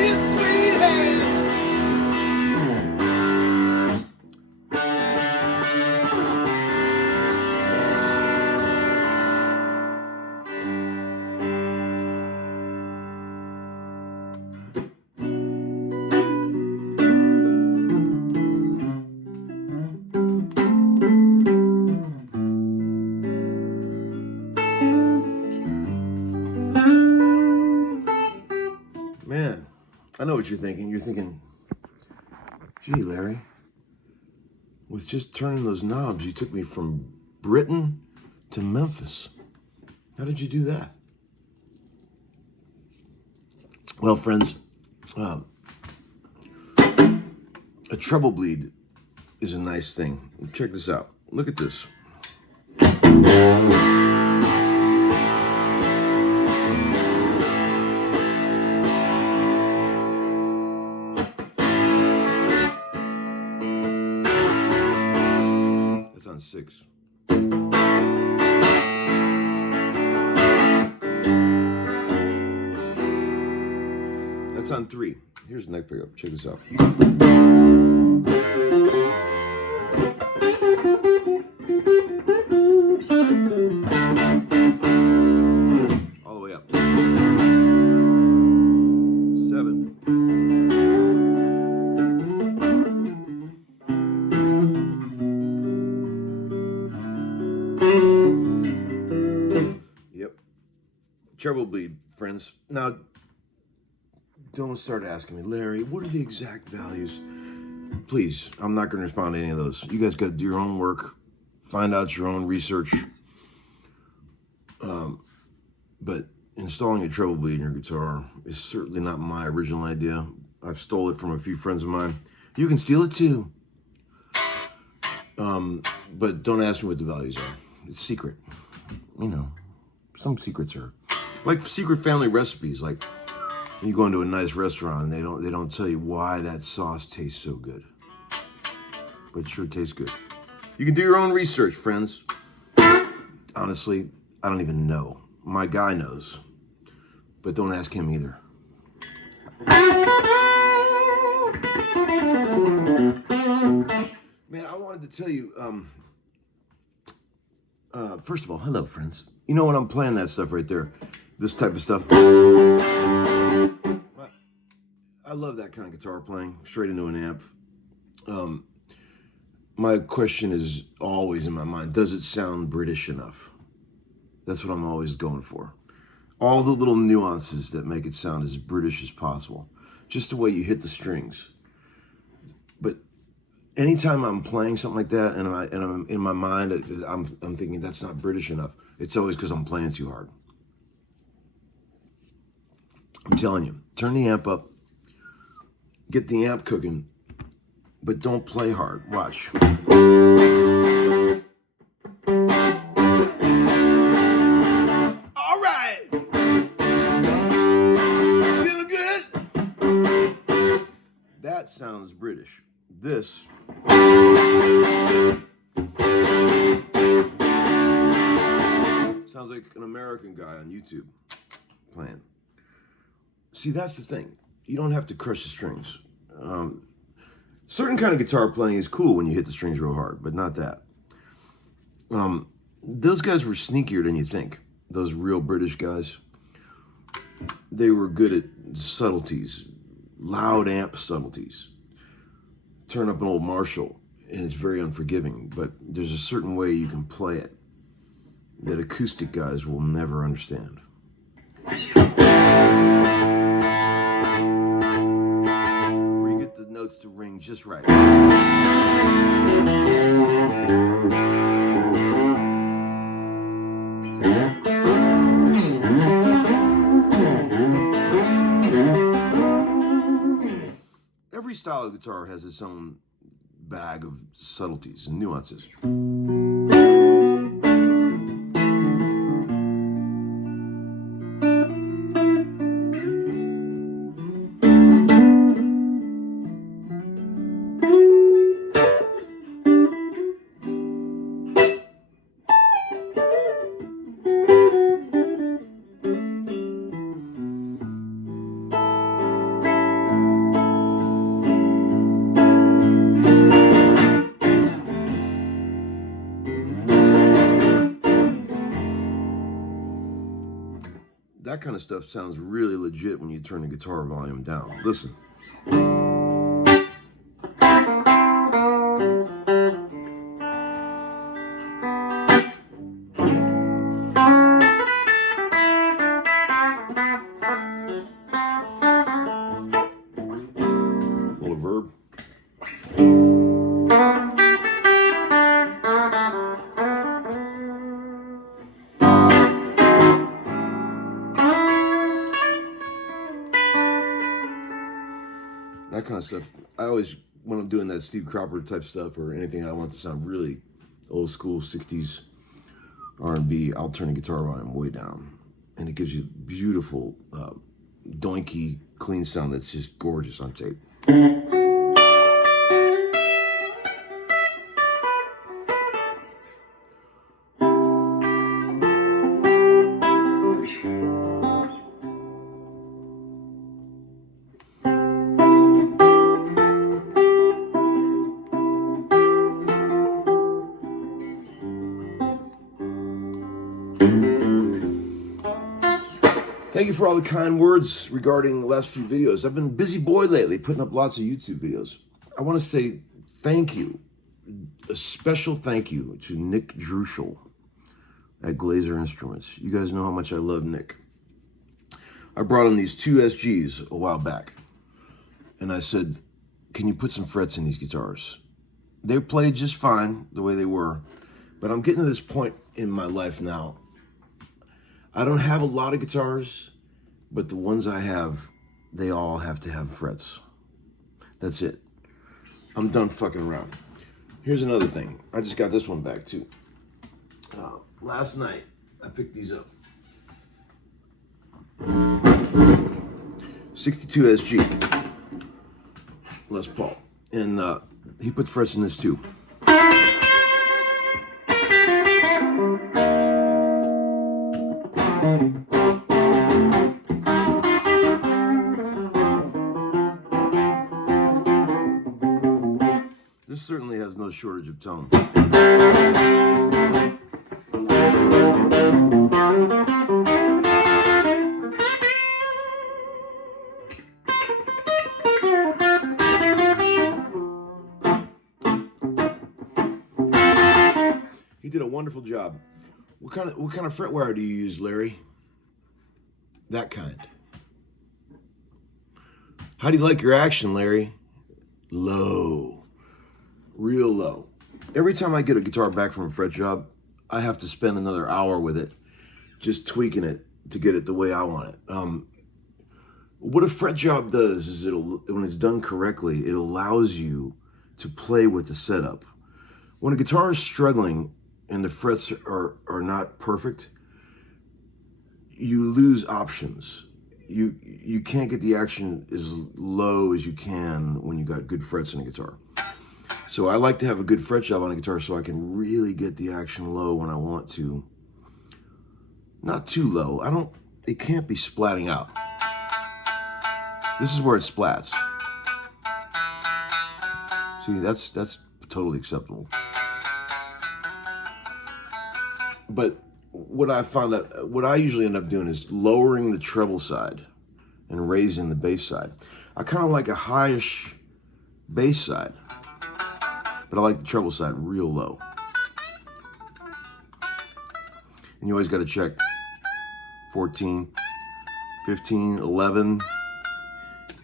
his sweet hands. Man, I know what you're thinking. You're thinking, gee, Larry, with just turning those knobs, you took me from Britain to Memphis. How did you do that? Well, friends, a treble bleed is a nice thing. Check this out. Look at this. That's on 6. That's on 3. Here's the neck pickup. Check this out. All the way up. 7. Yep. Treble bleed, friends. Now, don't start asking me, Larry, what are the exact values? Please, I'm not going to respond to any of those. You guys got to do your own work, find out your own research. But installing a treble bleed in your guitar is certainly not my original idea. I've stole it from a few friends of mine. You can steal it too. But don't ask me what the values are. It's secret. You know, some secrets are like secret family recipes. Like you go into a nice restaurant and they don't tell you why that sauce tastes so good. But it sure tastes good. You can do your own research, friends. Honestly, I don't even know. My guy knows. But don't ask him either. Man, I wanted to tell you, first of all, hello, friends. You know when I'm playing that stuff right there, this type of stuff. I love that kind of guitar playing, straight into an amp. My question is always in my mind, does it sound British enough? That's what I'm always going for. All the little nuances that make it sound as British as possible. Just the way you hit the strings. But anytime I'm playing something like that and I'm in my mind, I'm thinking that's not British enough. It's always because I'm playing too hard. I'm telling you, turn the amp up, get the amp cooking, but don't play hard. Watch. All right. Feeling good? That sounds British. This sounds like an American guy on YouTube playing. See, that's the thing. You don't have to crush the strings. Certain kind of guitar playing is cool when you hit the strings real hard, but not that. Those guys were sneakier than you think. Those real British guys. They were good at subtleties, loud amp subtleties. Turn up an old Marshall, and it's very unforgiving, but there's a certain way you can play it that acoustic guys will never understand. Where you get the notes to ring just right. Every style of guitar has its own bag of subtleties and nuances. that kind of stuff sounds really legit when you turn the guitar volume down. Listen. A little verb. That kind of stuff. I always, when I'm doing that Steve Cropper type stuff or anything I want to sound really old school 60s R&B, I'll turn the guitar volume way down. And it gives you beautiful, doinky, clean sound that's just gorgeous on tape. Thank you for all the kind words regarding the last few videos. I've been a busy boy lately, putting up lots of YouTube videos. I want to say thank you, a special thank you to Nick Druschel at Glazer Instruments. You guys know how much I love Nick. I brought him these two SGs a while back, and I said, can you put some frets in these guitars? They played just fine the way they were, but I'm getting to this point in my life now. I don't have a lot of guitars, but the ones I have, they all have to have frets. That's it. I'm done fucking around. Here's another thing. I just got this one back too. Last night, I picked these up. 62 SG, Les Paul. And he put frets in this too. This certainly has no shortage of tone. He did a wonderful job. What kind of fret wire do you use, Larry? That kind. How do you like your action, Larry? Low. Real low. Every time I get a guitar back from a fret job, I have to spend another hour with it, just tweaking it to get it the way I want it. What a fret job does is when it's done correctly, it allows you to play with the setup. When a guitar is struggling and the frets are not perfect, you lose options. You can't get the action as low as you can when you got good frets in a guitar. So I like to have a good fret job on a guitar so I can really get the action low when I want to. Not too low. It can't be splatting out. This is where it splats. See, that's totally acceptable. But what I usually end up doing is lowering the treble side and raising the bass side. I kind of like a highish bass side, but I like the treble side real low. And you always got to check 14, 15, 11,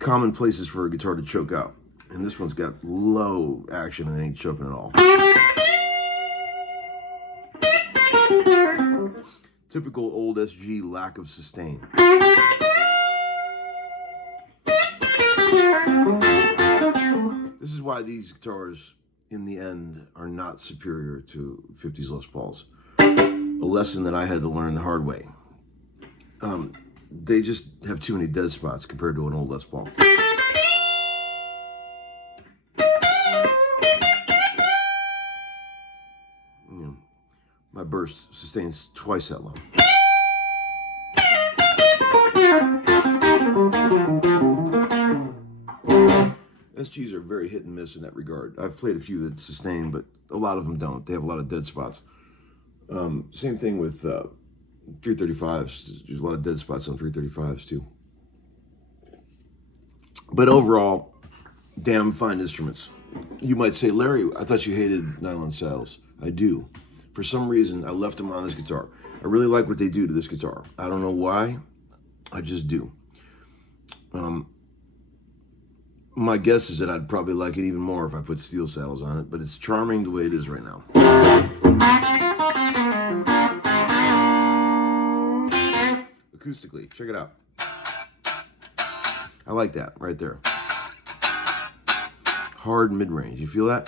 common places for a guitar to choke out. And this one's got low action and it ain't choking at all. Typical old SG lack of sustain. This is why these guitars, in the end, are not superior to 50s Les Pauls. A lesson that I had to learn the hard way. They just have too many dead spots compared to an old Les Paul. My burst sustains twice that low. SGs are very hit and miss in that regard. I've played a few that sustain, but a lot of them don't. They have a lot of dead spots. Same thing with 335s. There's a lot of dead spots on 335s too. But overall, damn fine instruments. You might say, Larry, I thought you hated nylon saddles. I do. For some reason, I left them on this guitar. I really like what they do to this guitar. I don't know why. I just do. My guess is that I'd probably like it even more if I put steel saddles on it, but it's charming the way it is right now. Acoustically, check it out. I like that right there. Hard mid-range, you feel that?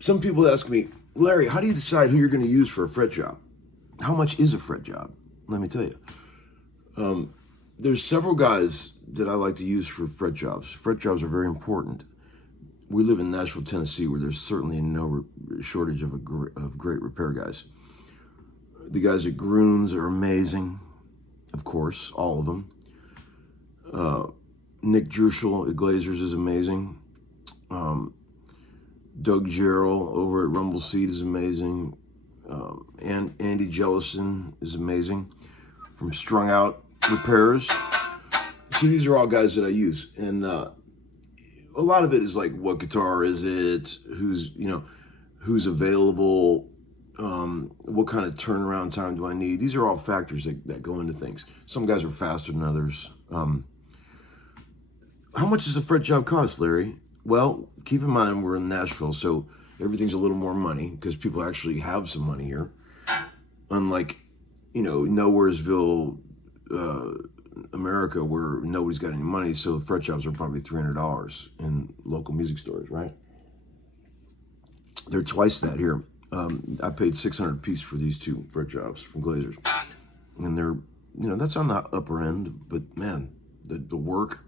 Some people ask me, Larry, how do you decide who you're going to use for a fret job? How much is a fret job? Let me tell you. There's several guys that I like to use for fret jobs. Fret jobs are very important. We live in Nashville, Tennessee, where there's certainly no shortage of great repair guys. The guys at Grunes are amazing, of course, all of them. Nick Druschel at Glazers is amazing. Doug Gerald over at Rumble Seat is amazing. And Andy Jellison is amazing from Strung Out Repairs. See, these are all guys that I use, and a lot of it is like, what guitar is it? Who's available? What kind of turnaround time do I need? These are all factors that go into things. Some guys are faster than others. How much does a fret job cost, Larry? Well, keep in mind we're in Nashville, so everything's a little more money because people actually have some money here. Unlike, Nowheresville, America, where nobody's got any money, so the fret jobs are probably $300 in local music stores, right? They're twice that here. I paid $600 a piece for these two fret jobs from Glazers, and they're, that's on the upper end, but man, the work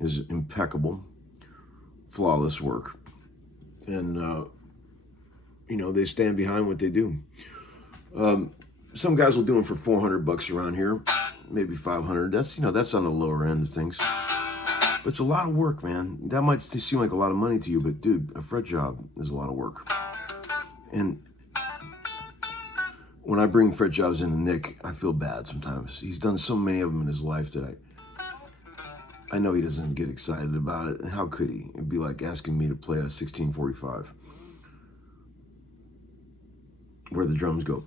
is impeccable. Flawless work, and they stand behind what they do. Some guys will do them for $400 around here, maybe $500. That's on the lower end of things, but it's a lot of work, man. That might seem like a lot of money to you, but dude, a fret job is a lot of work. And when I bring fret jobs into Nick, I feel bad sometimes. He's done so many of them in his life that I know he doesn't get excited about it, and how could he? It'd be like asking me to play a 1645, where the drums go,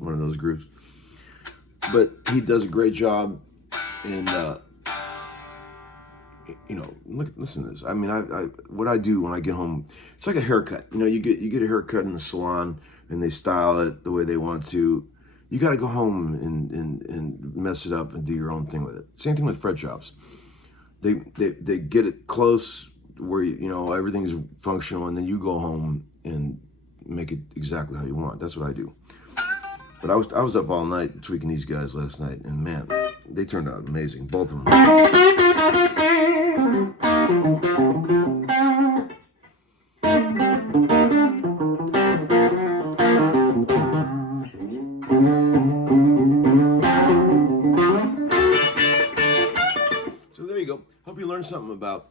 one of those grooves. But he does a great job, and listen to this. I mean, I what I do when I get home, it's like a haircut. You get a haircut in the salon, and they style it the way they want to. You got to go home and mess it up and do your own thing with it. Same thing with fret jobs. They get it close where everything's functional, and then you go home and make it exactly how you want. That's what I do. But I was up all night tweaking these guys last night, and man, they turned out amazing, both of them. Hope you learned something about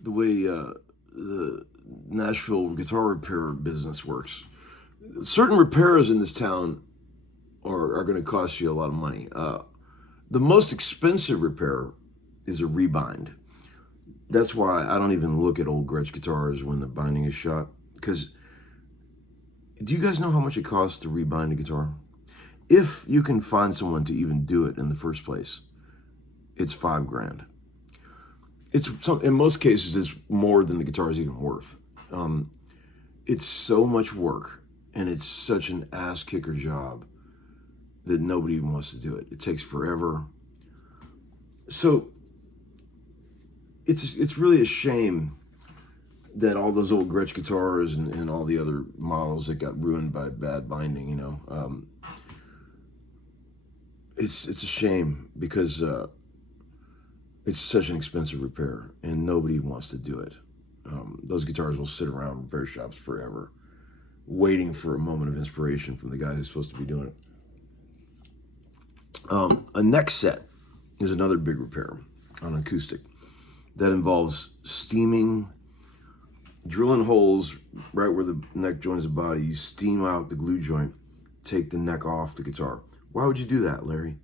the way the Nashville guitar repair business works. Certain repairs in this town are going to cost you a lot of money. The most expensive repair is a rebind. That's why I don't even look at old Gretsch guitars when the binding is shot. Because do you guys know how much it costs to rebind a guitar? If you can find someone to even do it in the first place, it's $5,000. In most cases, it's more than the guitar is even worth. It's so much work, and it's such an ass-kicker job that nobody even wants to do it. It takes forever. So it's really a shame that all those old Gretsch guitars and all the other models that got ruined by bad binding, it's a shame because it's such an expensive repair, and nobody wants to do it. Those guitars will sit around repair shops forever, waiting for a moment of inspiration from the guy who's supposed to be doing it. A neck set is another big repair on acoustic that involves steaming, drilling holes right where the neck joins the body. You steam out the glue joint, take the neck off the guitar. Why would you do that, Larry?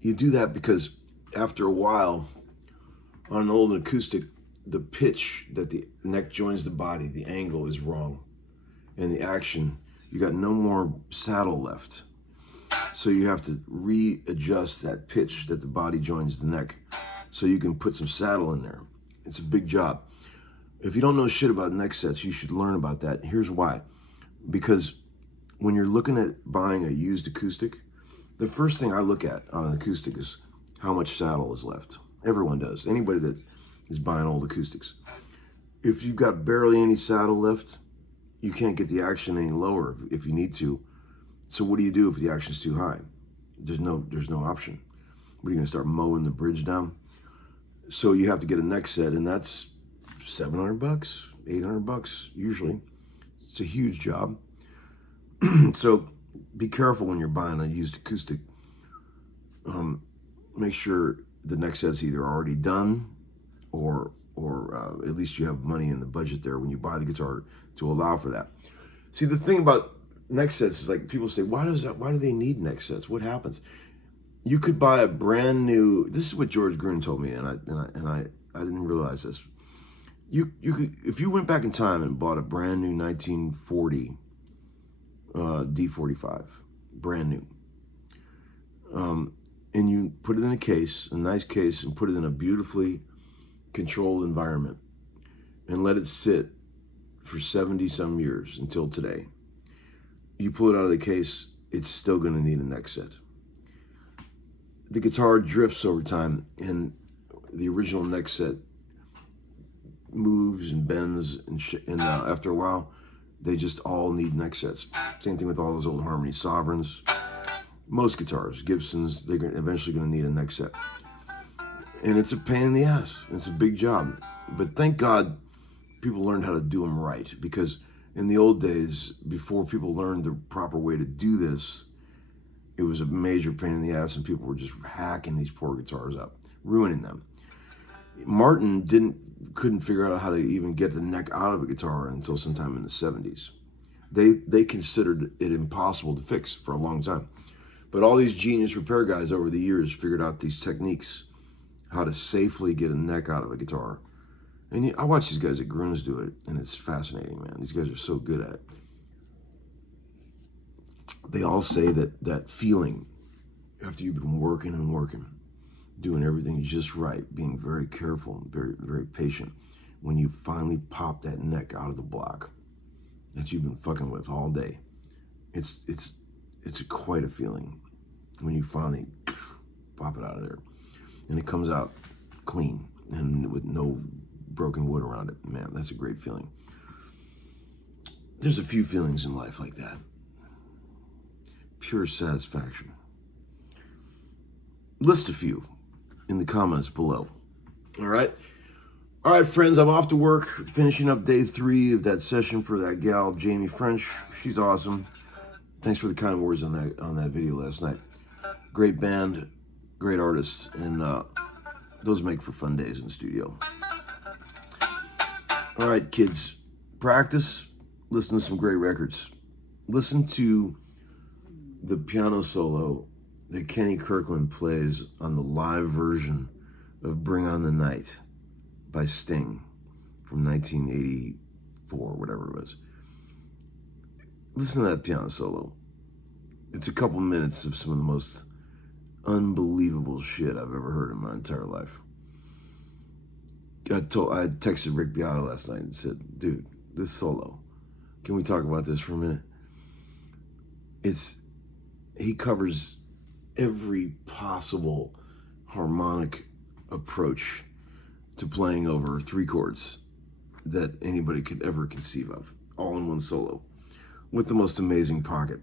You do that because after a while, on an old acoustic, the pitch that the neck joins the body, the angle is wrong. And the action, you got no more saddle left. So you have to readjust that pitch that the body joins the neck so you can put some saddle in there. It's a big job. If you don't know shit about neck sets, you should learn about that. Here's why. Because when you're looking at buying a used acoustic, the first thing I look at on an acoustic is how much saddle is left. Everyone does. Anybody that is buying old acoustics. If you've got barely any saddle left, you can't get the action any lower if you need to. So what do you do if the action's too high? There's no option. What are you gonna start mowing the bridge down? So you have to get a neck set, and that's $700, $800 usually. It's a huge job. So be careful when you're buying a used acoustic. Make sure the neck set's either already done or at least you have money in the budget there when you buy the guitar to allow for that. See, the thing about neck sets is, like, people say, why do they need neck sets? What happens? You could buy a brand new, this is what George Gruen told me, and I didn't realize this. You could, if you went back in time and bought a brand new 1940 D45, brand new, and you put it in a case, a nice case, and put it in a beautifully controlled environment, and let it sit for 70 some years until today. You pull it out of the case, it's still going to need a neck set. The guitar drifts over time, and the original neck set moves and bends, and after a while, they just all need neck sets. Same thing with all those old Harmony Sovereigns. Most guitars, Gibsons, they're eventually going to need a neck set. And it's a pain in the ass. It's a big job. But thank God people learned how to do them right, because in the old days, before people learned the proper way to do this, it was a major pain in the ass, and people were just hacking these poor guitars up, ruining them. Martin couldn't figure out how to even get the neck out of a guitar until sometime in the 70s. They considered it impossible to fix for a long time. But all these genius repair guys over the years figured out these techniques, how to safely get a neck out of a guitar. And I watch these guys at Gruen's do it, and it's fascinating, man. These guys are so good at it. They all say that feeling after you've been working and working, doing everything just right, being very careful, very, very patient, when you finally pop that neck out of the block that you've been fucking with all day, it's quite a feeling when you finally pop it out of there, and it comes out clean and with no broken wood around it. Man, that's a great feeling. There's a few feelings in life like that. Pure satisfaction. List a few in the comments below. All right, friends, I'm off to work, finishing up day 3 of that session for that gal, Jamie French. She's awesome. Thanks for the kind words on that video last night. Great band, great artists, and those make for fun days in the studio. All right, kids, practice, listen to some great records. Listen to the piano solo that Kenny Kirkland plays on the live version of Bring on the Night by Sting from 1984, whatever it was. Listen to that piano solo. It's a couple minutes of some of the most unbelievable shit I've ever heard in my entire life. I texted Rick Beato last night and said, dude, this solo, can we talk about this for a minute? He covers every possible harmonic approach to playing over 3 chords that anybody could ever conceive of, all in one solo, with the most amazing pocket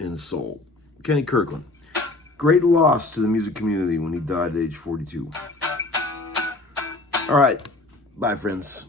and soul. Kenny Kirkland, great loss to the music community when he died at age 42. All right, bye, friends.